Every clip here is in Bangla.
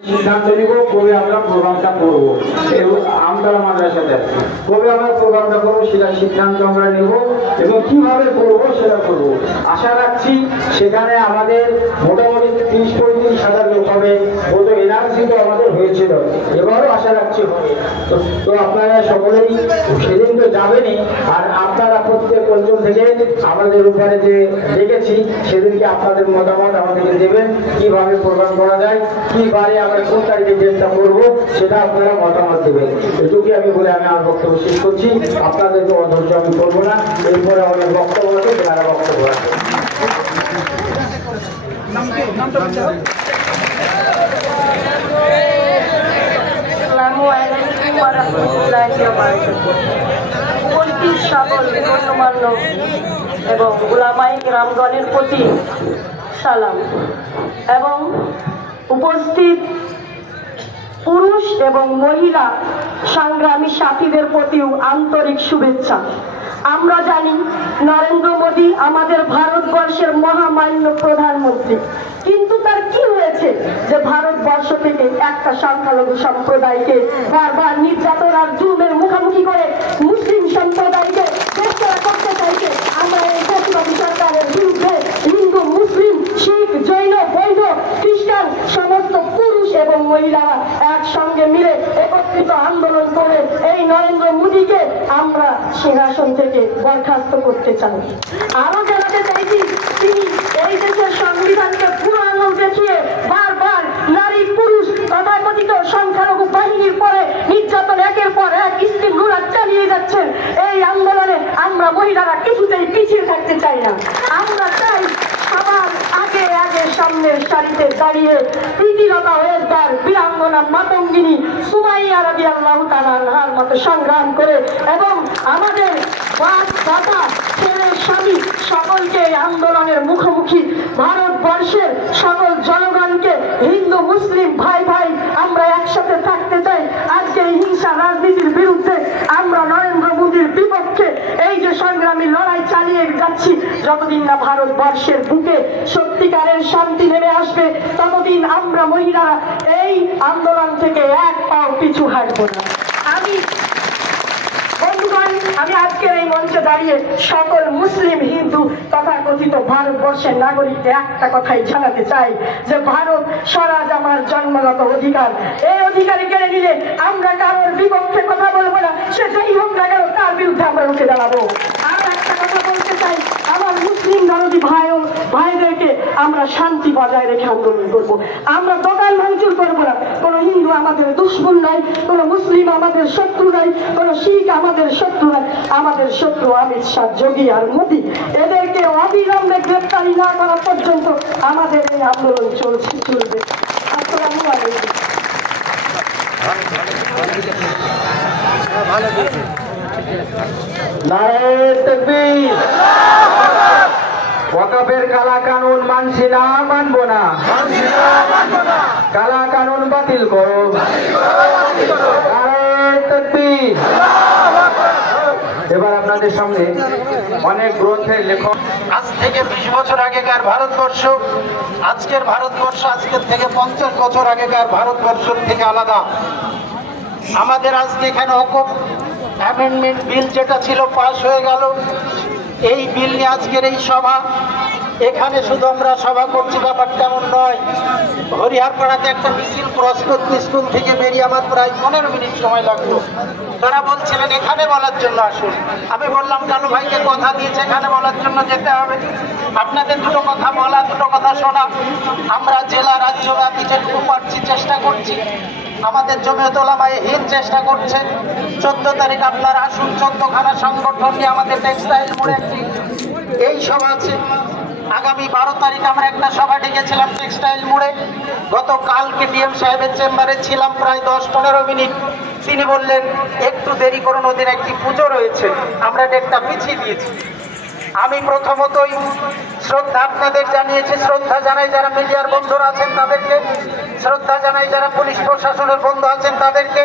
সিদ্ধান্ত নিব কবে আমরা প্রোগ্রামটা করবো। আমতলা মাদ্রাসাতে কবে আমরা প্রোগ্রামটা করবো সেটা সিদ্ধান্ত আমরা নেব এবং কিভাবে করবো সেটা করবো। আশা রাখছি সেখানে আমাদের মোটামুটি 30-35 হাজার লোক হবে। গত এনআরসি তো আমাদের হয়েছিল, এবারও আশা রাখছি হবে। তো আপনারা সকলেই সেদিন তো যাবেনই, আর আপনারা প্রত্যেক অঞ্চল থেকে আমাদের উপরে যে দেখেছি সেদিনকে আপনাদের মতামত আমাদেরকে দেবেন, কিভাবে প্রোগ্রাম করা যায়, কি বারে আমরা কোন তারিখে চেষ্টা করবো সেটা আপনারা মতামত দেবেন। এটুকুই আমি বলে আমি আমার বক্তব্য শেষ করছি। আপনাদেরকে অধৈর্য আমি করবো না। এরপরে আমাদের বক্তব্য আছে, যারা বক্তব্য আছে। উপস্থিত সকল গণ্যমান্য এবং উলামায়ে কেরামগণের প্রতি সালাম এবং উপস্থিত পুরুষ এবং মহিলা সংগ্রামী সাথীদের প্রতিও আন্তরিক শুভেচ্ছা। আমরা জানি নরেন্দ্র মোদী আমাদের ভারতবর্ষের মহামান্য প্রধানমন্ত্রী, কিন্তু তার কি হয়েছে যে ভারতবর্ষ থেকে একটা সংখ্যালঘু সম্প্রদায়কে বারবার নির্যাতন আর জুলুমের মুখোমুখি করে মুসলিম সম্প্রদায়কে গ্রেফতার করতে চাইছে। আমরা এই ফ্যাসিবাদী সরকারের বিরুদ্ধে হিন্দু, মুসলিম, শিখ, জৈন, বৌদ্ধ, খ্রিস্টান সমস্ত পুরুষ এবং মহিলারা একসঙ্গে মিলে একত্রিত আন্দোলন করে এই নরেন্দ্র মোদীকে আমরা সিংহাসন থেকে বরখাস্ত করতে চাই। আরো জানাতে চাইছি, তিনি এই দেশের সংবিধানকে পুরো আঙুল দেখিয়ে বারবার নারী, পুরুষ, তথাকথিত সংখ্যালঘু বাহিনীর পরে নির্যাতন একের পর এক স্টিম রুলার চালিয়ে যাচ্ছেন। এই আন্দোলনে আমরা মহিলারা কিছুতেই পিছিয়ে থাকতে চাই না। আমরা চাই সবার আগে আগে সামনের সারিতে দাঁড়িয়ে প্রীতিলতা ওয়েসদার, বীরাঙ্গনা মাতঙ্গিনী সুমাইয়া রাদিয়াল্লাহু তাআলা আনহার মতো সংগ্রাম করে এবং আমাদের বাপ, দাদা, ছেলে, স্বামী সকলকে এই আন্দোলনের মুখোমুখি ভারতবর্ষের সকল জনগণকে, হিন্দু মুসলিম ভাই ভাই আমরা একসাথে থাকতে চাই। আজকে এই হিংসা রাজনীতির বিরুদ্ধে আমরা নরেন্দ্র মোদীর বিপক্ষে এই যে সংগ্রামী লড়াই চালিয়ে যাচ্ছি, যতদিন না ভারতবর্ষের বুকে সত্যিকারের শান্তি নেমে আসবে ততদিন আমরা মহিলারা এই আন্দোলন থেকে এক পাও পিছু হাঁটবো না। আমি আজকের এই মঞ্চে দাঁড়িয়ে সকল মুসলিম, হিন্দু তথাকথিত ভারতবর্ষের নাগরিকদের একটা কথাই জানাতে চাই যে ভারত স্বরাজ আমার জন্মগত অধিকার। এই অধিকারে কেড়ে নিলে আমরা কারোর বিপক্ষে কথা বলবো না, সে যেই হোক না কেন তার বিরুদ্ধে আমরা রুখে দাঁড়াবো। আর একটা কথা বলতে চাই, আমার মুসলিম দরদি ভাইদেরকে আমরা শান্তি বজায় রেখে আন্দোলন করবো। আমরা দোকান ভাঙচুর করবো না। কোন হিন্দু আমাদের দুশ্মন নয়, কোন মুসলিম আমাদের শত্রু নয়, কোন শিখ আমাদের শত্রু নয়। আমাদের শত্রু অমিত শাহ, যোগী আর মোদী। এদেরকে অবিলম্বে গ্রেপ্তারি না করা পর্যন্ত আমাদের এই আন্দোলন চলবে। আসসালামু আলাইকুম। নারায়ে তাকবীর। ওয়াকফের কালা কানুন মানছি না, মানবো না। কালা কানুন বাতিল করো। নারায়ে তাকবীর। এবার আপনাদের সামনে অনেক গ্রন্থের লেখক। আজ থেকে 20 বছর আগেকার ভারতবর্ষ আজকের ভারতবর্ষ আজকের থেকে 50 বছর আগেকার ভারতবর্ষ থেকে আলাদা। আমাদের আজকে এখানে অ্যামেন্ডমেন্ট বিল যেটা ছিল পাস হয়ে গেল। এই বিল নিয়ে আজকের এই সভা। এখানে শুধু আমরা সভা করছি ব্যাপারটা এমন নয়। হরিহারপাড়াতে একটা মিছিল ক্রস করতে স্কুল থেকে বেরিয়ে আমার প্রায় 15 মিনিট সময় লাগলো। তারা বলছিলেন এখানে বলার জন্য আসুন। আমি বললাম কালু ভাইকে কথা দিয়েছে এখানে বলার জন্য যেতে হবে। আপনাদের দুটো কথা বলা, দুটো কথা শোনা। আমরা জেলা রাজ্যব্যাপী যেটুকু পারছি চেষ্টা করছি। আমাদের জমিয়ত উলামায়ে হিন্দ চেষ্টা করছে। 14 তারিখ আপনারা আসুন। 14খানা সংগঠন নিয়ে আমাদের টেক্সটাইল মোড়ে একটি এই সভা আছে। আগামী 12 তারিখ আমরা একটা সভা ডেকেছিলাম টেক্সটাইল মোড়ে। গতকালকে ডিএম সাহেবের চেম্বারে ছিলাম প্রায় 10-15 মিনিট। তিনি বললেন একটু দেরি করুন, ওদের একটি পুজো রয়েছে, আমরা ডেটটা পিছিয়ে দিয়েছি। আমি প্রথমতই শ্রদ্ধা আপনাদের জানিয়েছি, শ্রদ্ধা জানাই যারা মিডিয়ার বন্ধুরা আছেন তাদেরকে। শ্রদ্ধা জানাই যারা পুলিশ প্রশাসনের বন্ধু আছেন তাদেরকে,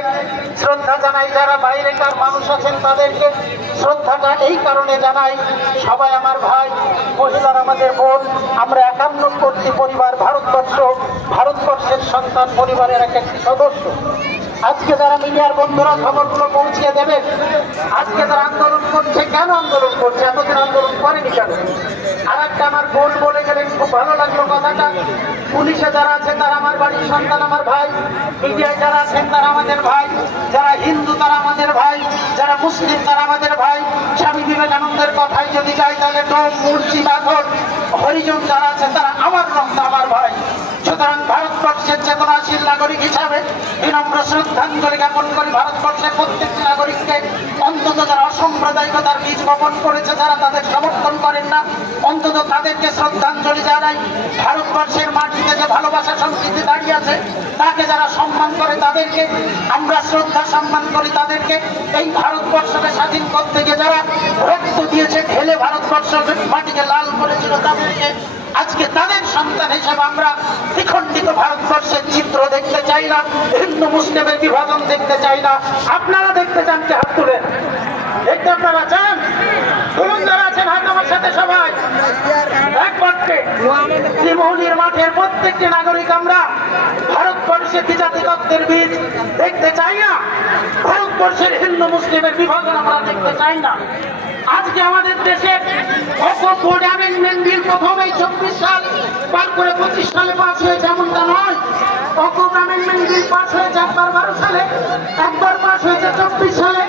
শ্রদ্ধা জানাই যারা বাইরেকার মানুষ আছেন তাদেরকে, শ্রদ্ধাটা এই কারণে জানাই সবাই আমার ভাই, মহিলার আমাদের বোন, আমরা 51 পরিবার, ভারতবর্ষের সন্তান পরিবারের একটি সদস্য। আজকে যারা মিডিয়ার বন্ধুরা খবরগুলো পৌঁছিয়ে দেবেন, আজকে যারা আন্দোলন করছে, কেন আন্দোলন করছে, এতদিন আন্দোলন করেনি কেন? আর একটা আমার বোন বলে গেলেন, খুব ভালো লাগলো কথাটা। পুলিশে যারা আছে তারা আমার বাড়ির সন্তান, আমার ভাই। মিডিয়ায় যারা আছেন তারা আমাদের ভাই, যারা হিন্দু তারা আমাদের ভাই, যারা মুসলিম তারা আমাদের ভাই। স্বামী বিবেকানন্দের কথাই যদি যাই তাহলে ডোম, মুর্শি, বাঁধন, হরিজন যারা আছে তারা আমার রক্ত, আমার ভাই। সুতরাং ভারতবর্ষের চেতনাশীল নাগরিক হিসাবে বিনম্র শ্রদ্ধাঞ্জলি জ্ঞাপন করি ভারতবর্ষের প্রত্যেকটি নাগরিককে। অন্তত যারা অসাম্প্রদায়িকতার বীজ বপন করেছে, যারা তাদের সমর্থন করেন না, অন্তত তাদেরকে শ্রদ্ধাঞ্জলি জানাই। ভারতবর্ষের মাটিতে যে ভালোবাসা সংস্কৃতি দাঁড়িয়ে আছে, তাকে যারা সম্মান করে তাদেরকে আমরা শ্রদ্ধা সম্মান করি। তাদেরকে এই ভারতবর্ষকে স্বাধীন করতে গিয়ে যারা রক্ত দিয়েছে, ঢেলে ভারতবর্ষের মাটিকে লাল করেছিল, তাদেরকে আজকে তাদের সন্তান হিসেবে আমরা দ্বিখণ্ডিত ভারতবর্ষের চিত্র দেখতে চাই না, হিন্দু মুসলিমের বিভাজন দেখতে চাই না। আপনারা দেখতে চান কি? হাত তুলেন। দেখতে আপনারা চান? বলুন যারা আছেন হাত আমার সাথে সবাই এক বাক্যে। ত্রিমোহনীর মাঠের প্রত্যেকটি নাগরিক আমরা ভারতবর্ষের দ্বিজাতিতত্ত্বের বীজ দেখতে চাই না, ভারতবর্ষের হিন্দু মুসলিমের বিভাজন আমরা দেখতে চাই না। আজকে আমাদের দেশে বোর্ড অ্যামেন্ডমেন্ট বিল প্রথমেই 24 সাল পার করে 25 সালে পাস হয়েছে, এমনটা নয়। অকপ অ্যামেন্ডমেন্ট বিল পাস হয়েছে একবার 12 সালে, একবার পাস হয়েছে 24 সালে,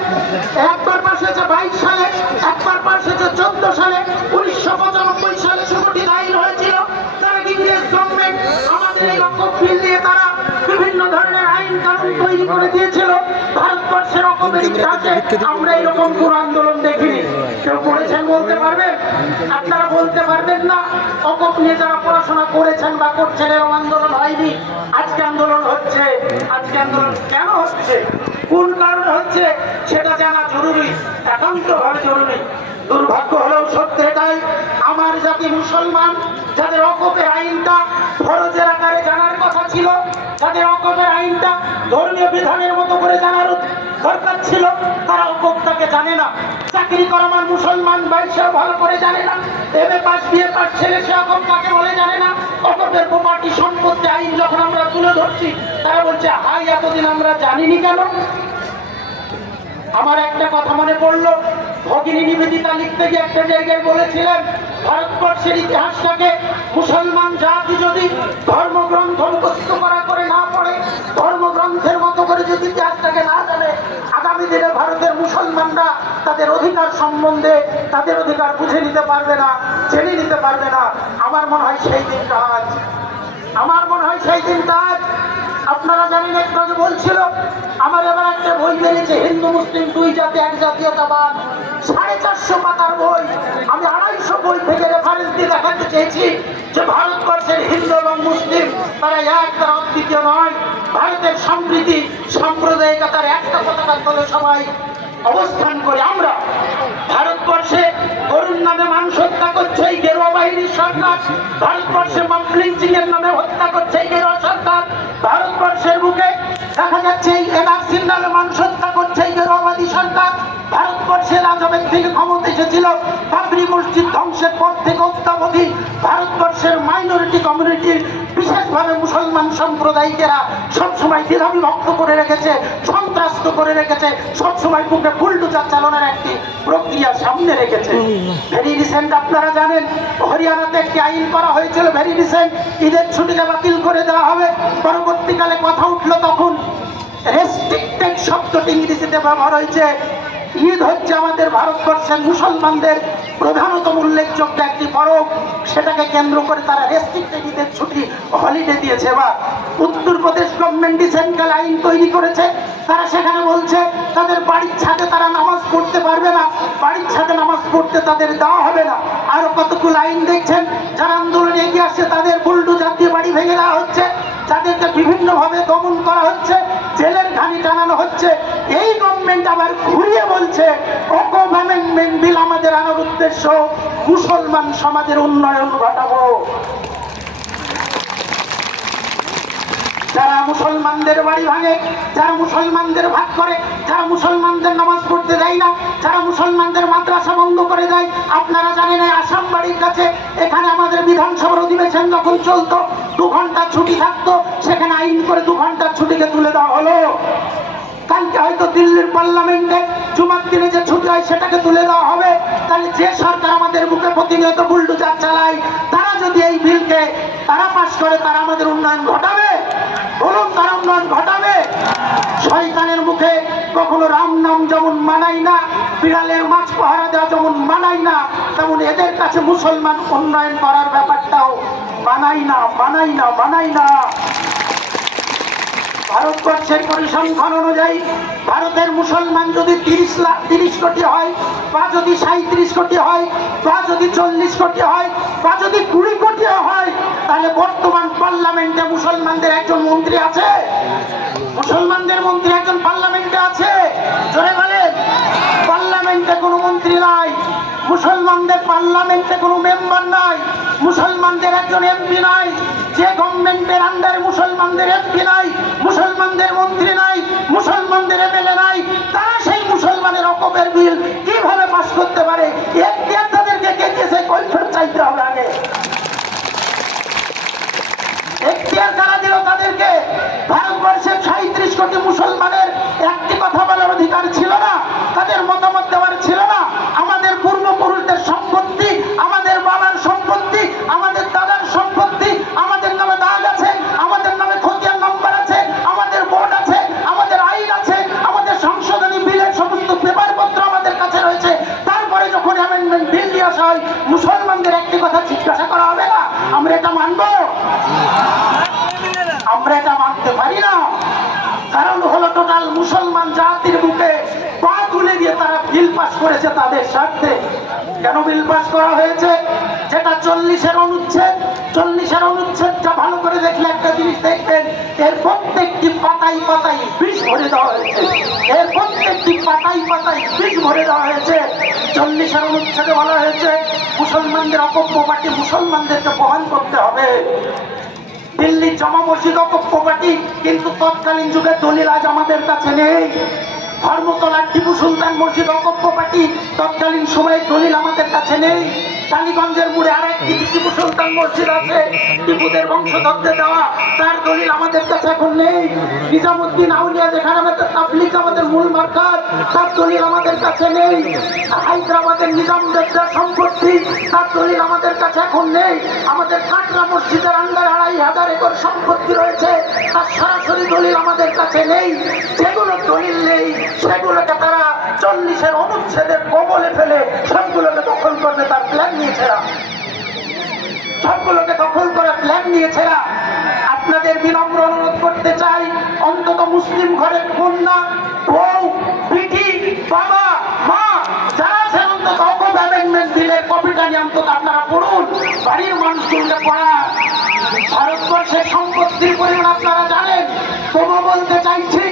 একবার পাস হয়েছে 22 সালে, একবার পাস হয়েছে 14 সালে। 1995 সালে সংগঠিত আইন হয়েছিল। তারা ইংরেজ গভর্নমেন্ট আমাদের এই অকপ বিল দিয়ে তারা বিভিন্ন ধরনের আইন কানুন তৈরি করে দিয়েছিল। ভারতবর্ষের অকপের ইতিহাসে আমরা এরকম কোন আন্দোলন দেখিনি। কেউ করেছেন বলতে পারবেন? আপনারা বলতে পারবেন না। অকপ নিয়ে যারা পড়াশোনা করেছেন বা করছেন, এরকম আন্দোলন হয়নি। আজকে আন্দোলন হচ্ছে। আজকে আন্দোলন কেন হচ্ছে, কোন কারণে হচ্ছে, সেটা জানা জরুরি, একান্তভাবে জরুরি। দুর্ভাগ্য হলেও সত্য এটাই, আমার জাতি মুসলমান, যাদের অকপের আইনটা ফরজের আকারে জানার কথা ছিল, যাদের অকপের আইনটা ধর্মীয় বিধানের মতো করে জানার দরকার ছিল, তারা অকপটাকে জানে না। চাকরি করা আমার মুসলমান ভাই, সে ভালো করে জানে না। এমএ পাস, বিএ পাস ছেলে সে অকপ কাকে বলে জানে না। অকপের প্রপার্টি সম্পত্তি আইন যখন আমরা তুলে ধরছি, তারা বলছে হাই এতদিন আমরা জানিনি কেন। আমার একটা কথা মনে পড়লো, ভগিনী নিবেদিতা লিখতে গিয়ে একটা জায়গায় বলেছিলেন, ভারতবর্ষের ইতিহাসটাকে মুসলমান জাতি যদি ধর্মগ্রন্থ মুখস্থ করা করে না পড়ে, ধর্মগ্রন্থের মতো করে যদি ইতিহাসটাকে না জানে, আগামী দিনে ভারতের মুসলমানরা তাদের অধিকার সম্বন্ধে তাদের অধিকার বুঝে নিতে পারবে না, জেনে নিতে পারবে না। আমার মনে হয় সেই দিনটা আজ, আমার মনে হয় সেই দিনটা আজ। আপনারা জানেন, একটু আগে বলছিল, আমার এবার একটা বই বেরিয়েছে, হিন্দু মুসলিম দুই জাতি এক জাতীয়তাবাদ, 450 পাতার বই। আমি 250 বই থেকে রেফারেন্স দিয়ে দেখাতে চেয়েছি যে ভারতবর্ষের হিন্দু এবং মুসলিম তারা এক, তারা অদ্বিতীয় নয়। ভারতের সম্প্রীতি সাম্প্রদায়িকতার একটা পতাকার তলে সবাই অবস্থান করে। আমরা ভারতবর্ষে অরুণ নামে মানুষ হত্যা করছে এই গেরুয়া বাহিনীর সরকার, ভারতবর্ষে মব লিঞ্চিং এর নামে হত্যা করছে এই গেরুয়া সরকার, ভারতবর্ষের বুকে দেখা যাচ্ছে এই এনআরসির নামে মানুষ হত্যা করছে এই গেরুয়াবাদী সরকার। ভারতবর্ষের আজমের থেকে ক্ষমতা এসেছিল বাবরি মসজিদ ধ্বংসের পর থেকে অত্যাবধি ভারতবর্ষের মাইনরিটি কমিউনিটির, বিশেষভাবে মুসলমান সম্প্রদায়িকেরা সবসময় দ্বিধাবিভক্ত করে রেখেছে, সন্ত্রাস্ত করে রেখেছে, সবসময় বুকে বুলডোজার চালানোর একটি প্রক্রিয়া সামনে রেখেছে। ভেরি রিসেন্ট আপনারা জানেন, হরিয়ানাতে একটি আইন করা হয়েছিল, ভেরি রিসেন্ট, ঈদের ছুটিকে বাতিল করে দেওয়া হবে। পরবর্তীকালে কথা উঠলো, তখন রেস্ট্রিক্টেড শব্দটি ইংরেজিতে ব্যবহার হয়েছে। ঈদ হচ্ছে আমাদের ভারতবর্ষের মুসলমানদের প্রধানতম উল্লেখযোগ্য একটি পরব, সেটাকে কেন্দ্র করে তারা রেস্ট্রিক্টেড ঈদের ছুটি হলিডে দিয়েছে। এবার উত্তরপ্রদেশ গভর্নমেন্ট রিসেন্টকাল আইন তৈরি করেছে, তারা সেখানে বলছে তাদের বাড়ির ছাদে তারা নামাজ পড়তে পারবে না, বাড়ির ছাদে নামাজ পড়তে তাদের দেওয়া হবে না। আরো কতগুলো আইন দেখছেন, যারা আন্দোলনে এগিয়ে আসছে তাদের বুলডোজার দিয়ে বাড়ি ভেঙে দেওয়া হচ্ছে, তাদেরকে বিভিন্নভাবে দমন করা হচ্ছে, জেলের ঘানি টানানো হচ্ছে। এই গভর্নমেন্ট আবার ঘুরিয়ে বলছে অকপ অ্যামেন্ডমেন্ট বিল আমাদের আনার উদ্দেশ্য মুসলমান সমাজের উন্নয়ন ঘটাবো। যারা মুসলমানদের বাড়ি ভাঙে, যারা মুসলমানদের ভাগ করে, যারা মুসলমানদের নামাজ পড়তে দেয় না, যারা মুসলমানদের মাদ্রাসা বন্ধ করে দেয়। আপনারা জানেন এই আসাম বাড়ির কাছে, এখানে আমাদের বিধানসভার অধিবেশন যখন চলতো 2 ঘন্টা ছুটি থাকতো, সেখানে আইন করে 2 ঘন্টার ছুটিকে তুলে দেওয়া হলো। কালকে হয়তো দিল্লির পার্লামেন্টে জুমার দিনে যে ছুটি হয় সেটাকে তুলে দেওয়া হবে। তাহলে যে সরকার আমাদের বুকে প্রতিনিয়ত বুলডোজার চালায়, তারা যদি এই বিলকে তারা পাশ করে, তারা আমাদের উন্নয়ন ঘটাবে? বলুন, তারা উন্নয়ন ঘটাবে? শয়তানের মুখে কখনো রাম নাম যেমন মানাই না, বিড়ালের মাছ পাহারা দেওয়া যেমন মানাই না, তেমন এদের কাছে মুসলমান উন্নয়ন করার ব্যাপারটাও মানাই না, মানাই না, মানাই না। ভারতবর্ষের পরিসংখ্যান অনুযায়ী ভারতের মুসলমান যদি 30 কোটি হয়, বা যদি 37 কোটি হয়, বা যদি 40 কোটি হয়, বা যদি 20 কোটি হয়, তাহলে বর্তমান পার্লামেন্টে মুসলমানদের একজন মন্ত্রী আছে? মুসলমানদের মন্ত্রী একজন পার্লামেন্টে আছে? জোরে বলেন। পার্লামেন্টে কোনো মন্ত্রী নাই, মুসলমানদের পার্লামেন্টে কোনো মেম্বার নাই, মুসলমানদের একজন এমপি নাই, যে গভর্নমেন্টের আন্ডারে মুসলমানদের এমপি নাই, মুসলমানদের মন্ত্রী নাই, মুসলমানদের এমএলএ নাই, তারা সেই মুসলমানের অকপের বিল কিভাবে পাস করতে পারে? এখতিয়ার তাদেরকে কে দিয়েছে? কৈফিয়ত চাইতে হবে আগে। এখতিয়ার কারা দিল তাদেরকে? ভারতবর্ষের 37 কোটি মুসলমানের একটি কথা বলার অধিকার ছিল না, তাদের মতামত দেওয়ার ছিল না। আমাদের পূর্বপুরুষদের সম্পত্তি, আমাদের বাবার সম্পত্তি, আমাদের দাদার সম্পত্তি, আমাদের নামে দাগ আছে, আমাদের নামে খতিয়ান নাম্বার আছে, আমাদের বোর্ড আছে, আমাদের আইন আছে, আমাদের সংশোধনী বিলের সমস্ত পেপারপত্র আমাদের কাছে রয়েছে। তারপরে যখন অ্যামেন্ডমেন্ট বিল নিয়ে আসা হয়, মুসলমানদের একটি কথা জিজ্ঞাসা করা হবে না? আমরা এটা মানব? আমরা এটা মানতে পারি না। কারণ হলো টোটাল মুসলমান জাতির বুকে পা তুলে দিয়ে তারা বিল পাস করেছে তাদের স্বার্থে। কেন বিল পাস করা হয়েছে? যেটা 40-এর অনুচ্ছেদ, 40-এর অনুচ্ছেদটা ভালো করে দেখলে একটা জিনিস দেখবেন, এর প্রত্যেকটি পাতায় পাতায় বিষ ভরে দেওয়া হয়েছে। এর প্রত্যেকটি পাতায় পাতায় বিষ ভরে দেওয়া হয়েছে। 40-এর অনুচ্ছেদে বলা হয়েছে মুসলমানদের অকপ্য পার্টি মুসলমানদেরকে বহন করতে হবে। দিল্লির জামা মসজিদ অকপ্য পার্টি, কিন্তু তৎকালীন যুগে দলিল আজ আমাদের কাছে নেই। ধর্মতলার টিপু সুলতান মসজিদ অকপ্য পার্টি, তৎকালীন সময়ে দলিল আমাদের কাছে নেই। টালিগঞ্জের মোড়ে আরেকটি টিপু সুলতান মসজিদ আছে, টিপুদের বংশধরদের দেওয়া, তার দলিল আমাদের কাছে এখন নেই। নিজামুদ্দিন আউলিয়া যেখানে আমাদের তাবলীগ আমাদের মূল মার্কাজ, তার দলিল আমাদের কাছে নেই। হায়দ্রাবাদের নিজামদের যা সম্পত্তি, তার দলিল আমাদের কাছে এখন নেই। আমাদের কাটরা মসজিদের আন্ডারে 2500 একর সম্পত্তি রয়েছে, তার সরাসরি দলিল আমাদের কাছে নেই। যেগুলো দলিল নেই সেগুলোকে তারা 40-এর অনুচ্ছেদের কবলে ফেলে সবগুলোকে দখল করবে তার প্ল্যান নিয়েছে। সবগুলোকে দখল করার প্ল্যান নিয়েছে। আপনাদের বিনম্র অনুরোধ করতে চাই, অন্তত মুসলিম ঘরের কন্যা, বউ, বিটি, বাবা, মা যারা আছেন, অন্তত অকপ অ্যামেন্ডমেন্ট বিলের কপিটা নিয়ে অন্তত আপনারা পড়ুন, বাড়ির মানুষগুলোকে পড়ান। ভারতবর্ষের সম্পত্তির পরিমাণ আপনারা জানেন। তবু বলতে চাইছি,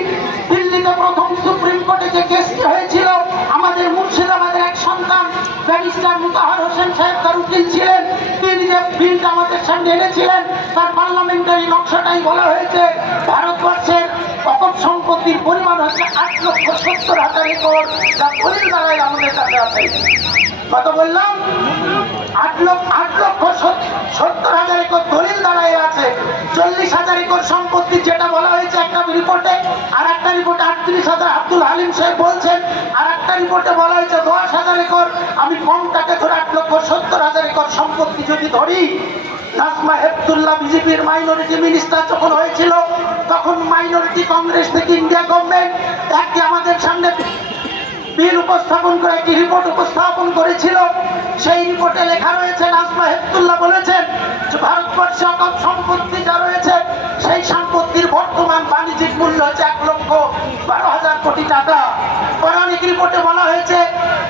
দিল্লিতে প্রথম সুপ্রিম কোর্টে যে কেসটি হয়েছিল, আমাদের মুর্শিদাবাদের এক সন্তান ব্যারিস্টার মুতাহার হোসেন সাহেব তার উকিল ছিলেন, তিনি যে বিলটা আমাদের সামনে এনেছিলেন, তার পার্লামেন্টারি নকশাটাই বলা হয়েছে ভারতবর্ষের অকপ সম্পত্তির পরিমাণ হচ্ছে 8,70,000 একর, যা দলিল দ্বারাই আমাদের কাছে আছে। কত বললাম? 8,70,000 একর দলিল দ্বারাই আছে। 40,000 একর সম্পত্তি যেটা বলা হয়েছে একটা রিপোর্টে, আর একটা রিপোর্টে 38,000 আব্দুল হালিম সাহেব বলছেন, আর একটা রিপোর্টে বলা হয়েছে 10,000 একর। আমি কমটাকে ধরে 8,70,000 একর সম্পত্তি যদি ধরি, নাজমা হেপতুল্লাহ বিজেপির মাইনরিটি মিনিস্টার যখন হয়েছিল, তখন মাইনরিটি কংগ্রেস থেকে ইন্ডিয়া গভর্নমেন্ট একটি আমাদের সামনে বিল উপস্থাপন করে একটি রিপোর্ট উপস্থাপন করেছিল। সেই রিপোর্টে লেখা রয়েছে, নাজমা হেপতুল্লাহ বলেছেন যে ভারতবর্ষে অকপ সম্পত্তি যা রয়েছে, সেই সম্পত্তির বর্তমান বাণিজ্যিক মূল্য হচ্ছে 1,12,000 কোটি টাকা। অনেক রিপোর্টে বলা হয়েছে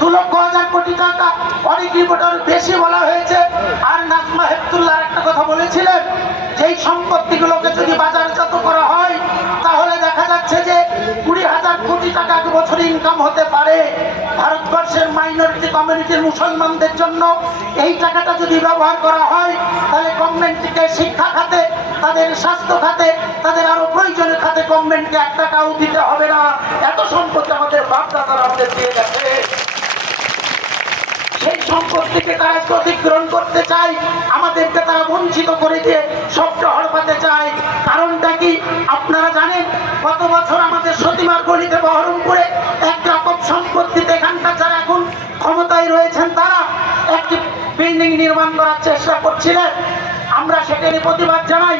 2,00,000 কোটি টাকা, অনেক রিপোর্টে বেশি বলা হয়েছে। আর নাজমা হেপতুল্লাহ একটা কথা বলেছিলেন, যেই সম্পত্তিগুলোকে যদি বাজারজাত করা হয়, তাহলে দেখা যাচ্ছে যে 20,000 কোটি টাকা এক বছর বছরে ইনকাম হতে পারে। ভারতবর্ষের মাইনরিটি কমিউনিটির মুসলমানদের জন্য এই টাকাটা যদি ব্যবহার করা হয়, তাহলে গভর্নমেন্টকে শিক্ষা খাতে, তাদের স্বাস্থ্য খাতে, তাদের আরো প্রয়োজনীয় খাতে গভর্নমেন্টকে 1 টাকাও দিতে হবে না। এত সম্পত্তি আমাদের বাপদাদারা আমাদের দিয়ে গেছে। সেই সম্পত্তিকে তারা অধিগ্রহণ করতে চায়, আমাদেরকে তারা বঞ্চিত করে দিয়ে সবটা হড়পাতে চায়। কারণটা কি আপনারা জানেন? গত বছর আমাদের সতীমার গলিতে বহরমপুরে একটা অকপ সম্পত্তিতে এখানকার যারা এখন ক্ষমতায় রয়েছেন তারা একটি বিল্ডিং নির্মাণ করার চেষ্টা করছিলেন। আমরা সেখানে প্রতিবাদ জানাই।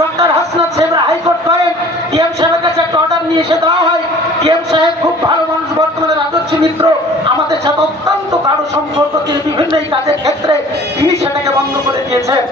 ডক্টর হাসনাত সাহেব হাইকোর্ট করেন, ডিএম সাহেবের কাছে একটা অর্ডার নিয়ে এসে দেওয়া হয়। ডিএম সাহেব খুব ভালো মানুষ, বর্তমানে রাজস্বী মিত্র, আমাদের সাথে অত্যন্ত গাঢ় সম্পর্ক, তিনি বিভিন্ন এই কাজের ক্ষেত্রে তিনি সেটাকে বন্ধ করে দিয়েছেন।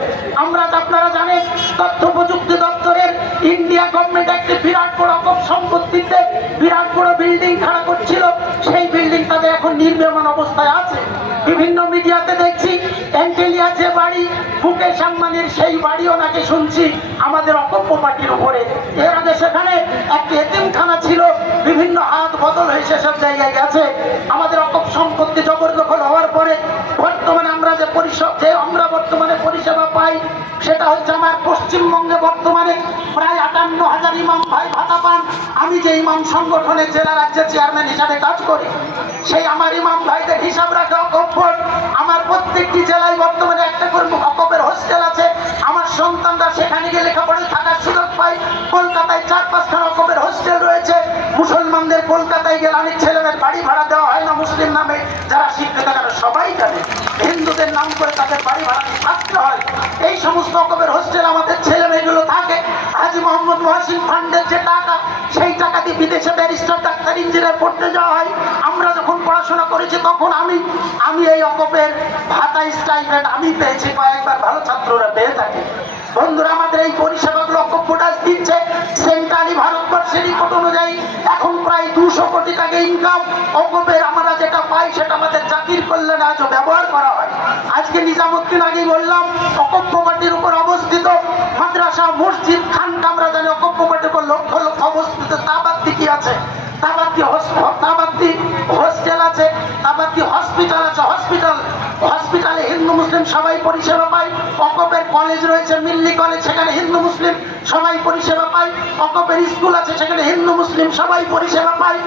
আমরা আপনারা জানেন তথ্য প্রযুক্তি দপ্তরের ইন্ডিয়া গভর্নমেন্ট একটি বিরাট বড় অকপ সম্পত্তিতে বিরাট বড় বিল্ডিং খাড়া করছিল, সেই বিল্ডিং তাদের এখন নির্মাণ অবস্থায় আছে। বিভিন্ন মিডিয়াতে দেখছি অ্যান্টেলিয়া যে বাড়ি মুকেশ আম্বানির, সেই বাড়িও নাকি শুনছি আমাদের অকপ পার্টির উপরে। এর আগে সেখানে একটি এতিমখানা ছিল, বিভিন্ন হাত বদল হয়ে সেসব জায়গায় গেছে। আমাদের অকপ সম্পত্তি জবরদখল হওয়ার পরে বর্তমানে আমরা আমরা বর্তমানে পরিষেবা পাই, সেটা হচ্ছে আমার পশ্চিমবঙ্গে বর্তমানে প্রায় 58,000 ইমাম ভাই ভাতা পান। আমি যে ইমাম সংগঠনের জেলা রাজ্যের চেয়ারম্যান হিসাবে কাজ করি, সেই আমার ইমাম ভাইদের হিসাব রাখা অকপ বোর্ড। আমার প্রত্যেকটি জেলায় বর্তমানে একটা করে অকপের হোস্টেল আছে। আমার সন্তানরা সেখানে গিয়ে লেখাপড়া থাকার সুযোগ পায়। কলকাতায় 4-5খানা অকপের হোস্টেল রয়েছে। মুসলমানদের কলকাতায় গেলে অনেক ছেলেমেয়ের বাড়ি ভাড়া দেওয়া হয় না মুসলিম নামে, যারা শিক্ষিত তারা সবাই জানে। হিন্দুদের নাম করে তাদের বাড়ি ভাড়া থাকতে হয়। এই সমস্ত অকপের হোস্টেল আমাদের ছেলে মেয়েগুলো থাকে। হাজী মোহাম্মদ মহসিন ফান্ডের যে টাকা, সেই টাকা দিয়ে বিদেশে ব্যারিস্টার, ডাক্তার, ইঞ্জিনিয়ার পড়তে যাওয়া হয়। আমরা যখন পড়াশোনা করেছি তখন আমি এই অকপের ভাতা স্টাইপেন্ড আমি পেয়েছি কয়েকবার, ভালো ছাত্ররা পেয়ে থাকে। বন্ধুরা, আমাদের এই পরিষেবাগুলো অকপ বোর্ডাস দিচ্ছে। সেন্ট্রালি ভারতবর্ষের রিপোর্ট অনুযায়ী এখন প্রায় 200 কোটি টাকা ইনকাম অকপের। আমরা যেটা পাই সেটা আমাদের জাতির কল্যাণে আজও ব্যবহার করা হয়। আজকে নিজামুদ্দিন আগেই বললাম, অকপ প্রপার্টির উপর অবস্থিত মাদ্রাসা, মসজিদ, খানকা, আমরা জানি অকপ প্রপার্টির উপর লক্ষ লক্ষ অবস্থিত। তাবাদ্দি কি আছে? তাবাদ্দি হোস্টেল আছে, তাবাদ্দি হসপিটাল আছে। হসপিটালে হিন্দু মুসলিম সবাই পরিষেবা পায়। অকপের কলেজ রয়েছে, মিল্লি কলেজ, সেখানে হিন্দু মুসলিম সবাই পরিষেবা পায়। অকপের স্কুল আছে, সেখানে হিন্দু মুসলিম সবাই পরিষেবা পায়।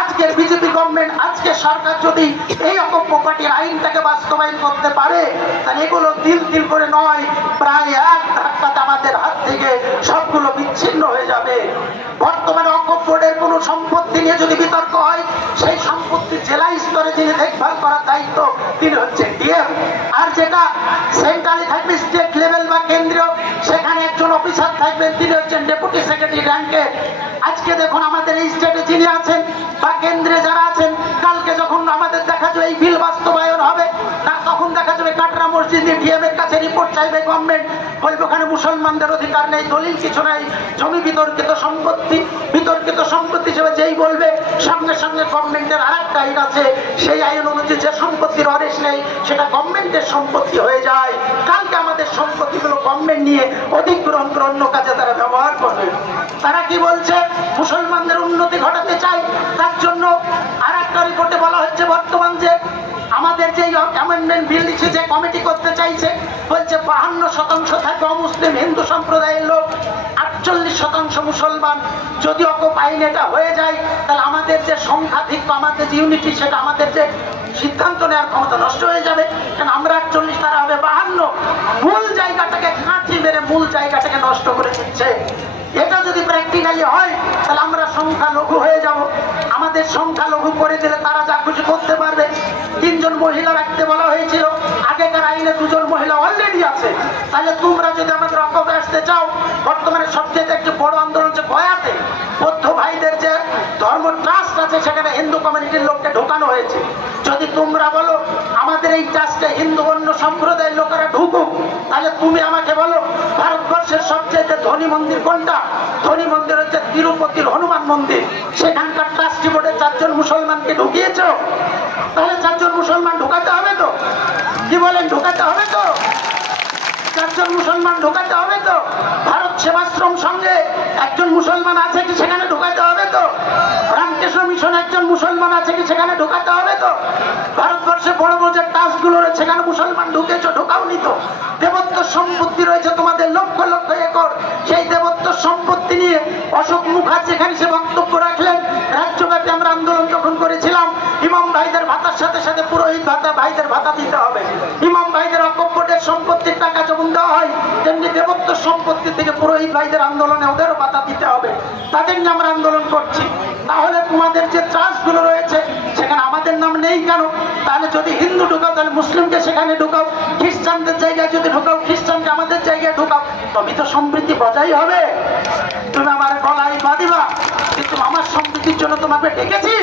আজকের বিজেপি গভর্নমেন্ট, আজকে সরকার যদি এই অকপ প্রপার্টির আইনটাকে বাস্তবায়ন করতে পারে, তাহলে এগুলো তিল করে নয়, প্রায় এক ধাক্কাতে আমাদের হাত থেকে সবগুলো বিচ্ছিন্ন হয়ে যাবে। বর্তমানে অকপ বোর্ডের কোনো সম্পত্তি নিয়ে যদি বিতর্ক হয়, সেই সম্পত্তি জেলা স্তরে যিনি দেখভাল করার দায়িত্ব তিনি হচ্ছেন ডিএম। আর যেটা সেন্ট্রালি থাকবে স্টেট লেভেল বা কেন্দ্রীয়, সেখানে একজন অফিসার থাকবেন, তিনি হচ্ছেন ডেপুটি সেক্রেটারি র্যাঙ্কে। আজকে দেখুন আমাদের এই স্টেটে যিনি আছেন বা কেন্দ্রে যারা আছেন, কালকে যখন আমাদের দেখা যাবে এই বিল বাস্তবায়ন হবে, তখন দেখা যাবে কাটরা মসজিদে ডিএম এর কাছে রিপোর্ট চাইবে গভর্নমেন্ট, বলবে ওখানে মুসলমানদের অধিকার নেই, দলিল কিছু নেই, জমি বিতর্কিত সম্পত্তি হিসেবে যেই বলবে, সঙ্গে সঙ্গে গভর্নমেন্টের আরেকটা আইন আছে, সেই আইন অনুযায়ী যে সম্পত্তির অরেশ নেই সেটা গভর্নমেন্টের সম্পত্তি হয়ে যায়। কালকে আমাদের সম্পত্তিগুলো গভর্নমেন্ট নিয়ে অধিগ্রহণ করে অন্য কাজে তারা ব্যবহার করবে। তারা কি বলছে? মুসলমানদের উন্নতি ঘটাতে চায়। তার জন্য আর একটা রিপোর্টে বলা হচ্ছে বর্তমান যে আমাদের যে অ্যামেন্ডমেন্ট বিল দিচ্ছে, যে কমিটি করতে চাইছে, বলছে 52% থাকবে অমুসলিম হিন্দু সম্প্রদায়ের লোক, 48% মুসলমান। যদি অকপ আইন এটা হয়ে যায়, তাহলে আমাদের যে সংখ্যাধিক্য, আমাদের যে ইউনিটি, সেটা আমাদের যে সিদ্ধান্ত নেওয়ার ক্ষমতা নষ্ট হয়ে যাবে। কারণ আমরা 48, তারা হবে 52। মূল জায়গাটাকে কাঁচি মেরে মূল জায়গাটাকে নষ্ট করে দিচ্ছে। এটা যদি প্র্যাকটিক্যালি হয়, তাহলে আমরা সংখ্যালঘু হয়ে যাব। আমাদের সংখ্যালঘু করে দিলে তারা যা খুশি করতে পারবে। 3 জন মহিলা রাখতে বলা হয়েছিল, আগেকার আইনে 2 জন মহিলা অলরেডি আছে। তাহলে তোমরা যদি আমাদের অকপে আসতে চাও, বর্তমানে সবচেয়ে একটি বড় আন্দোলন হচ্ছে গয়াতে বৌদ্ধ ভাইদের যে ধর্ম ট্রাস্ট আছে, সেখানে হিন্দু কমিউনিটির লোককে ঢোকানো হয়েছে। যদি তোমরা বলো আমাদের এই ট্রাস্টে হিন্দু অন্য সম্প্রদায়ের লোকেরা ঢুকুক, তাহলে তুমি আমাকে বলো ভারতবর্ষের সবচেয়ে ধনী মন্দির কোনটা? ধনী মন্দির হচ্ছে তিরুপতির হনুমান মন্দির। সেখানকার ট্রাস্টি বোর্ডে 4 জন মুসলমানকে ঢুকিয়েছ, তাহলে 4 জন মুসলমান ঢুকাতে হবে তো? কি বলেন, ঢুকাতে হবে তো? 4 জন মুসলমান ঢুকাতে হবে তো? ভারত সেবাশ্রম সঙ্গে একজন মুসলমান আছে কি, সেখানে ঢুকাতে হবে তো? রামকৃষ্ণ মিশন পিছনে একজন মুসলমান আছে কি সেখানে ঢোকাতে হবে তো? ভারতবর্ষে বড় বড় যে টাস্কগুলো রয়েছে সেখানে মুসলমান ঢুকেছ, ঢোকাওনি তো? দেবত্ব সম্পত্তি রয়েছে তোমাদের লক্ষ লক্ষ একর, সেই দেবত্ব সম্পত্তি নিয়ে অশোক মুখার্জি এখানে সে বক্তব্য রাখলেন। রাজ্যব্যাপী আমরা আন্দোলন যখন করেছিলাম, ইমাম ভাইদের ভাতার সাথে সাথে পুরোহিত ভাতা ভাইদের ভাতা দিতে হবে। ইমাম ভাইদের অকপটের সম্পত্তির টাকা যেমন দেওয়া হয়, তেমনি দেবত্ব সম্পত্তি থেকে পুরোহিত ভাইদের আন্দোলনে ওদেরও ভাতা দিতে হবে। তাদের নিয়ে আমরা আন্দোলন করছি। তাহলে তোমাদের যে ট্রাস্টগুলো রয়েছে সেখানে আমাদের নাম নেই কেন? তাহলে যদি হিন্দু ঢুকাও তাহলে মুসলিমকে সেখানে ঢুকাও, খ্রিস্টানদের জায়গায় যদি ঢুকাও খ্রিস্টানকে আমাদের জায়গায় ঢুকাও, তবে তো সম্প্রীতি বজায় হবে। তুমি আমার গলায় বাঁধিবা, কিন্তু আমার সম্প্রীতির জন্য তোমাকে ডেকেছি?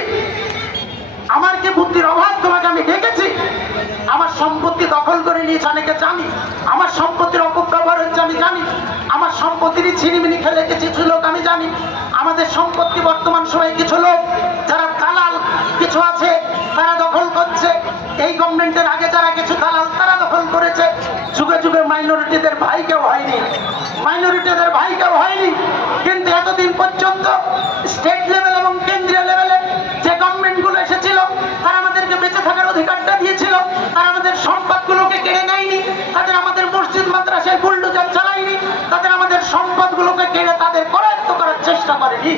আমার কি বুদ্ধির অভাব তোমাকে আমি ডেকেছি? আমার সম্পত্তি দখল করে নিয়েছে অনেকে জানি, আমার সম্পত্তির অপব্যবহার হচ্ছে আমি জানি, আমার সম্পত্তিরই ছিনিমিনি খেলে কিছু লোক আমি জানি। আমাদের সম্পত্তি বর্তমান সময়ে কিছু লোক যারা দালাল কিছু আছে তারা দখল করছে। এই গভর্নমেন্টের আগে যারা কিছু দালাল তারা দখল করেছে। যুগে যুগে মাইনরিটিদের ভাই কেউ হয়নি, মাইনরিটিদের ভাই কেউ হয়নি। কিন্তু এতদিন পর্যন্ত স্টেট লেভেল এবং কেন্দ্রীয় লেভেলে যে গভর্নমেন্টগুলো এসেছিল তারা আমাদেরকে বেঁচে থাকার অধিকারটা দিয়েছিল, তারা আমাদের সম্পদগুলোকে কেড়ে নেয়নি, তাদের আমাদের মসজিদ মাদ্রাসায় বুলডোজার চালায়নি, তাদের আমাদের সম্পদগুলোকে কেড়ে তাদের করায়ত্ত করার চেষ্টা করেনি।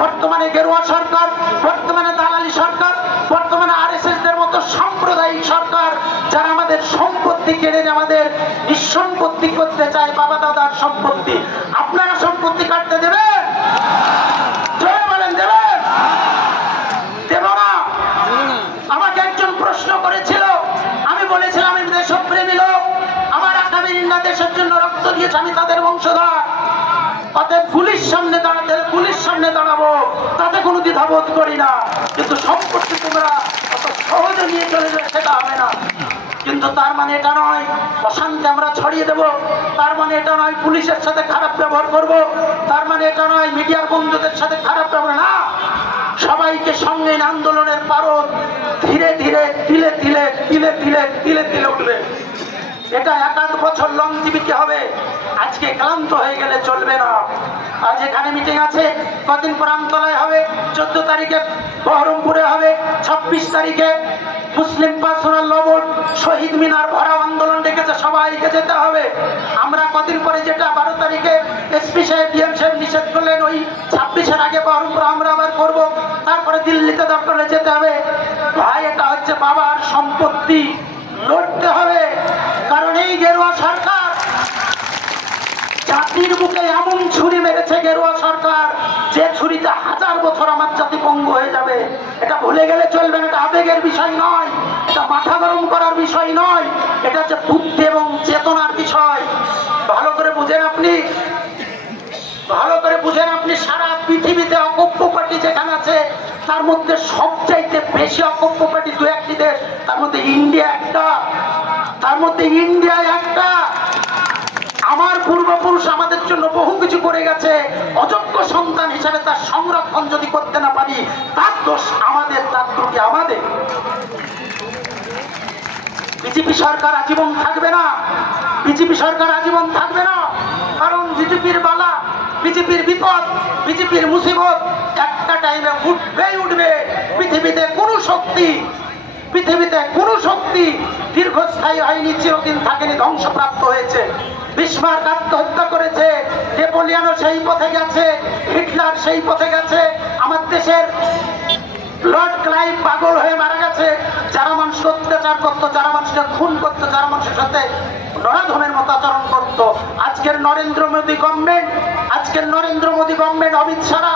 বর্তমানে গেরুয়া সরকার, বর্তমানে দালালি সরকার, বর্তমানে আরএসএস দের মতো সাম্প্রদায়িক সরকার যারা আমাদের সম্পত্তি কেড়ে আমাদের নিঃসম্পত্তি করতে চায়, বাবা দাদার সম্পত্তি। আপনারা সম্পত্তি কাটতে দেবেন? জয় বলেন, দেবেন? দেব না। আমাকে একজন প্রশ্ন করেছিল, আমি বলেছিলাম আমি দেশপ্রেমী লোক, আমার আগামীরা দেশের জন্য রক্ত দিয়েছে, আমি তাদের বংশধর। অতএব পুলিশ সামনে দাঁড়াতে পুলিশ সামনে দাঁড়াবো তাতে কোনো দ্বিধাবোধ করি না। কিন্তু সম্পত্তি তোমরা অত সহজে নিয়ে চলে যাবে সেটা হবে না। কিন্তু তার মানে এটা নয় অশান্তি আমরা ছড়িয়ে দেব, তার মানে এটা নয় পুলিশের সাথে খারাপ ব্যবহার করব, তার মানে এটা নয় মিডিয়ার বন্ধুদের সাথে খারাপ ব্যবহার না। সবাইকে সঙ্গে আন্দোলনের পারদ ধীরে ধীরে তিলে তিলে তিলে তিলে তিলে তিলে উঠবে। এটা 1-8 বছর লংজিভিটি হবে। আজকে ক্লান্ত হয়ে গেলে চলবে না। আজ এখানে মিটিং আছে, কদিন পর আমতলায় হবে, 14 তারিখে বহরমপুরে হবে, 26 তারিখে মুসলিম পার্সোনাল ল বোর্ড শহীদ মিনার ভরাও আন্দোলন ডেকেছে, সবাইকে যেতে হবে। আমরা কদিন পরে যেটা 12 তারিখে এসপি সাহেব ডিএম সাহেব নিষেধ করলেন, ওই 26-এর আগে বহরমপুর আমরা আবার করব। তারপরে দিল্লিতে দরকার যেতে হবে। ভাই এটা হচ্ছে বাবার সম্পত্তি, লড়তে হবে। কারণ এই গেরুয়া সরকার জাতির বুকে এমন ছুরি মেরেছে, গেরুয়া সরকার যে ছুরিতে 1000 বছর আমার জাতি পঙ্গু হয়ে যাবে। এটা ভুলে গেলে চলবে না। এটা আবেগের বিষয় নয়, এটা মাথা গরম করার বিষয় নয়, এটা হচ্ছে বুদ্ধি এবং চেতনার বিষয়। ভালো করে বুঝেন আপনি, ভালো করে বুঝেন আপনি। সারা পৃথিবীতে অকপ্য পার্টি যেখানে আছে তার মধ্যে সবচাইতে বেশি অকপ্য পার্টি 2-1টি দেশ, তার মধ্যে ইন্ডিয়া একটা, তার মধ্যে ইন্ডিয়া একটা। আমার পূর্বপুরুষ আমাদের জন্য বহু কিছু করে গেছে, অযোগ্য সন্তান হিসেবে তার সংরক্ষণ যদি করতে না পারি তার দোষ আমাদের, তার ত্রুটি আমাদের। বিজেপি সরকার আজীবন থাকবে না, বিজেপি সরকার আজীবন থাকবে না। কারণ বিজেপির বালা, বিজেপির বিপদ, বিজেপির মুসিবত একটা টাইমে উঠবেই উঠবে। পৃথিবীতে কোনো শক্তি, পৃথিবীতে কোনো শক্তি দীর্ঘস্থায়ী হয়নি, চিরদিন থাকেনি, ধ্বংসপ্রাপ্ত হয়েছে। বিসমার্ক আত্মহত্যা করেছে, নেপোলিয়ানও সেই পথে গেছে, হিটলার সেই পথে গেছে। আমার দেশের লর্ড ক্লাইভ পাগল হয়ে মারা গেছে। যারা মানুষ অত্যাচার করতো, যারা মানুষকে খুন করতো, যারা মানুষের সাথে নরাধমের মতো আচরণ করতো। আজকের নরেন্দ্র মোদী গভর্নমেন্ট, আজকের নরেন্দ্র মোদী গভর্নমেন্ট, অমিত শাহ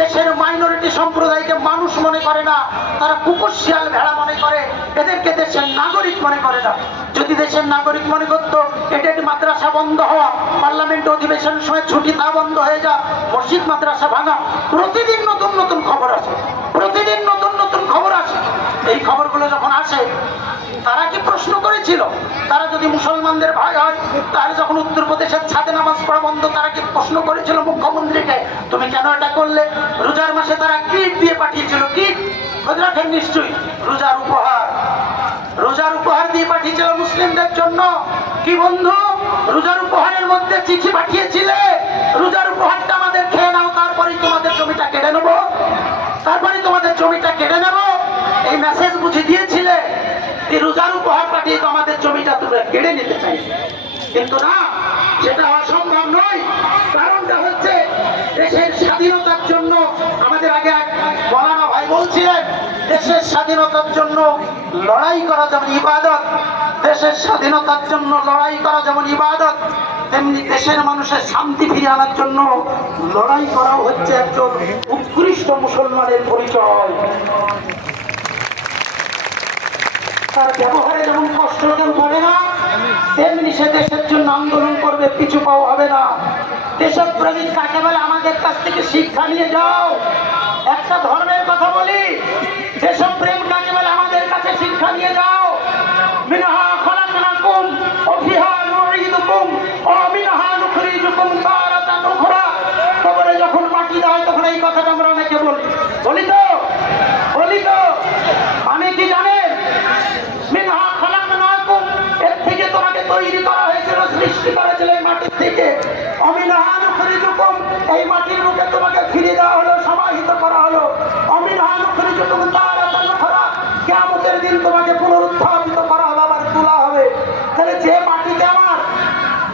দেশের মাইনরিটি সম্প্রদায়কে মানুষ মনে করে না, তারা কুকুর শিয়াল ভেড়া মনে করে, এদেরকে দেশের নাগরিক মনে করে না। যদি দেশের নাগরিক মনে করতো, এদের মাদ্রাসা বন্ধ হওয়া, পার্লামেন্ট অধিবেশনের সময় ছুটি তা বন্ধ হয়ে যা, মসজিদ মাদ্রাসা ভাঙা, প্রতিদিন নতুন নতুন খবর আসে, প্রতিদিন নতুন নতুন খবর আসে। এই খবরগুলো যখন আসে তারা কি প্রশ্ন করেছিল? তারা যদি মুসলমানদের ভাই হয় তাহলে যখন উত্তরপ্রদেশের ছাদে নামাজ পড়া বন্ধ, তারা কি প্রশ্ন করেছিল মুখ্যমন্ত্রীকে তুমি কেন এটা করলে? রোজার মাসে তারা কিট দিয়ে পাঠিয়েছিল, কিট খোঁজ রাখেন নিশ্চয়ই, রোজার উপহার, রোজার উপহার দিয়ে পাঠিয়েছিল মুসলিমদের জন্য। কি বন্ধু, রোজার উপহারের মধ্যে চিঠি পাঠিয়েছিলে, রোজার উপহারটা আমাদের খেয়ে নাও, তারপরেই তোমাদের জমিটা কেড়ে নেবো। তারপরে তোমাদের জমিটা কেড়ে নেব, এই মেসেজ বুঝে দিয়েছিলে। রোজার উপহার পাঠিয়ে তো আমাদের জমিটা তোমরা কেড়ে নিতে চাইছে, কিন্তু না, সেটা অসম্ভব নয়। কারণটা হচ্ছে দেশের স্বাধীনতার জন্য আমাদের আগে মৌলানা ভাই বলছিলেন, দেশের স্বাধীনতার জন্য লড়াই করা যেমন ইবাদত, দেশের স্বাধীনতার জন্য লড়াই করা যেমন ইবাদত, তেমনি দেশের মানুষের শান্তি ফিরিয়ে আনার জন্য লড়াই করাও হচ্ছে একজন উৎকৃষ্ট মুসলমানের পরিচয়। তার ব্যবহারে যেমন কষ্ট কেউ পাবে না, তেমনি সে দেশের জন্য আন্দোলন করবে, পিছু পাওয়া হবে না। দেশপ্রেমিক কাকে বলে আমাদের কাছ থেকে শিক্ষা নিয়ে যাও। একটা ধর্মের কথা বলি, দেশপ্রেম কাকে বলে আমাদের কাছে শিক্ষা নিয়ে যাও। মিনহা খলাকনাকুম ওয়া ফিহা নুঈদুকুম ওয়া মিনহা নুখরিজুকুম তারাতান উখরা। কবরে যখন মাটি দেয় তখন এই কথাটা আমরা অনেকে বলি তো মানে কি জানেন? মিনহা খলাকনাকুম, এর থেকে তোমাকে তৈরি করা হয়েছিল, সৃষ্টি করা হয়েছিল এই মাটির থেকে। ওয়া মিনহা নুখরিজুকুম, এই মাটির রূপে তোমাকে ফিরে দেওয়া হলো, সমাহিত করা হলো। ওয়া মিনহা নুখরিজুকুম তারাতান উখরা, কিয়ামতের দিন তোমাকে পুনরুত্থাপিত করা হবে, আবার তোলা হবে। তাহলে যে মাটিতে আমার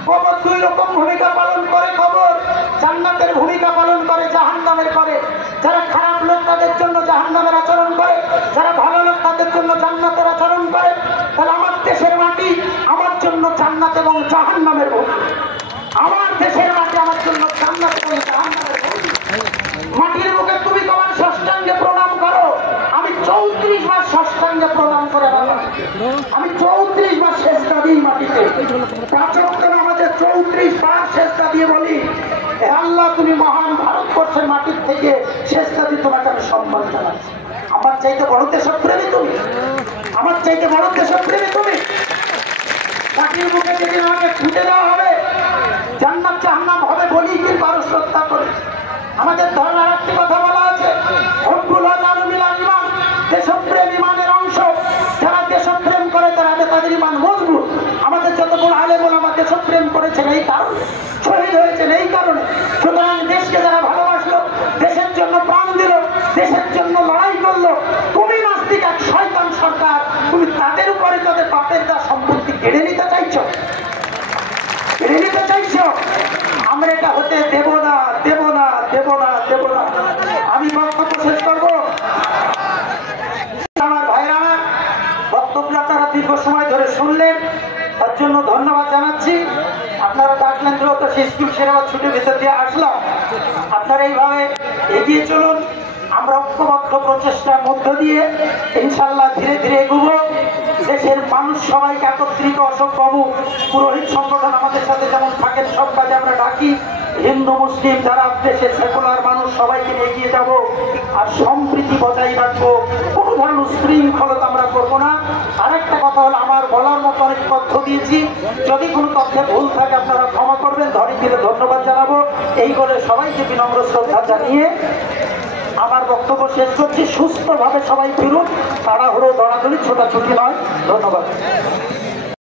কবর দুই রকম ভূমিকা পালন করে, কবর জান্নাতের ভূমিকা পালন করে, জাহান্নামের করে। যারা খারাপ লোক তাদের জন্য জাহান্নামের আচরণ করে, যারা ভালো লোক তাদের জন্য জান্নাতের আচরণ করে। তাহলে আমার দেশের মাটি আমার জন্য জান্নাত এবং জাহান্নামের ভূমি। আমার দেশের মাটি আমার জন্য জান্নাত এবং জাহান্নামের ভূমি। মাটির মুখে তুমি তোমার ষষ্ঠাঙ্গে প্রণাম করো, আমি 34 বার ষষ্ঠাঙ্গে প্রণাম করে আমি 34 বার সেজদা দিই মাটিতে। পাঁচ ওয়াক্ত নামাজে 34 বার সেজদা দিয়ে বলি, হে আল্লাহ, তুমি মহান ভারতবর্ষের মাটির থেকে সেজদা দিয়ে তোমাকে আমি সম্মান জানাচ্ছি। আমার চাইতে বড় দেশপ্রেমী তুমি, আমার চাইতে বড় দেশপ্রেমী তুমি। মাটির মুখে যেদিন আমাকে ছুটে দেওয়া হবে, জান্নাত জাহান্নাম হবে বলি কি পারো শ্রদ্ধা করে। আমাদের ধর্মের একটি কথা বলা আছে, দেশপ্রেম ইমানের অংশ। যারা দেশপ্রেম করে তাদের ইমান মজবুত। আমাদের যতগুলো আলেম ওলামা দেশপ্রেম করেছেন এই কারণে, শহীদ হয়েছেন এই কারণে। সুতরাং দেশকে যারা ভালোবাসলো, দেশের জন্য প্রাণ দিল, দেশের জন্য লড়াই করলো, তুমি নাস্তিক এক শয়তান সরকার, তুমি তাদের উপরে তাদের বাপের দা সম্পত্তি কেড়ে নিতে চাইছো, কেড়ে নিতে চাইছো। আমরা এটা হতে দেব না, দেব না, দেব না, দেব না। আমি বক্তব্য শেষ করবো। আমার ভাইরা, বক্তব্য তারা দীর্ঘ সময় ধরে শুনলেন, তার জন্য ধন্যবাদ জানাচ্ছি। আপনারা ডাকলেন দ্রুত, সেই স্কুল সেরা ছুটে ভেতর দিয়ে আসলাম। আপনারা এইভাবে এগিয়ে চলুন। আমরা ঐক্যবদ্ধ প্রচেষ্টার মধ্য দিয়ে ইনশাল্লাহ ধীরে ধীরে এগোবো। দেশের মানুষ সবাইকে একত্রিত, অশোক বাবু পুরোহিত সংগঠন আমাদের সাথে যেমন থাকেন, সব কাজে আমরা ডাকি। হিন্দু মুসলিম যারা দেশে সেকুলার মানুষ সবাইকে এগিয়ে যাব, আর সম্প্রীতি বজায় রাখবো। কোনো ধরনের উশৃঙ্খলতা আমরা করবো না। আরেকটা কথা হলো, আমার বলার মতো অনেক তথ্য দিয়েছি, যদি কোনো তথ্যে ভুল থাকে আপনারা ক্ষমা করবেন, ধরে দিলে ধন্যবাদ জানাবো। এই বলে সবাইকে বিনম্র শ্রদ্ধা জানিয়ে আমার বক্তব্য শেষ করছি। সুস্থভাবে সবাই ফিরুন, তাড়াহুড়ো দৌড়াদৌড়ি ছোটাছুটি নয়। ধন্যবাদ।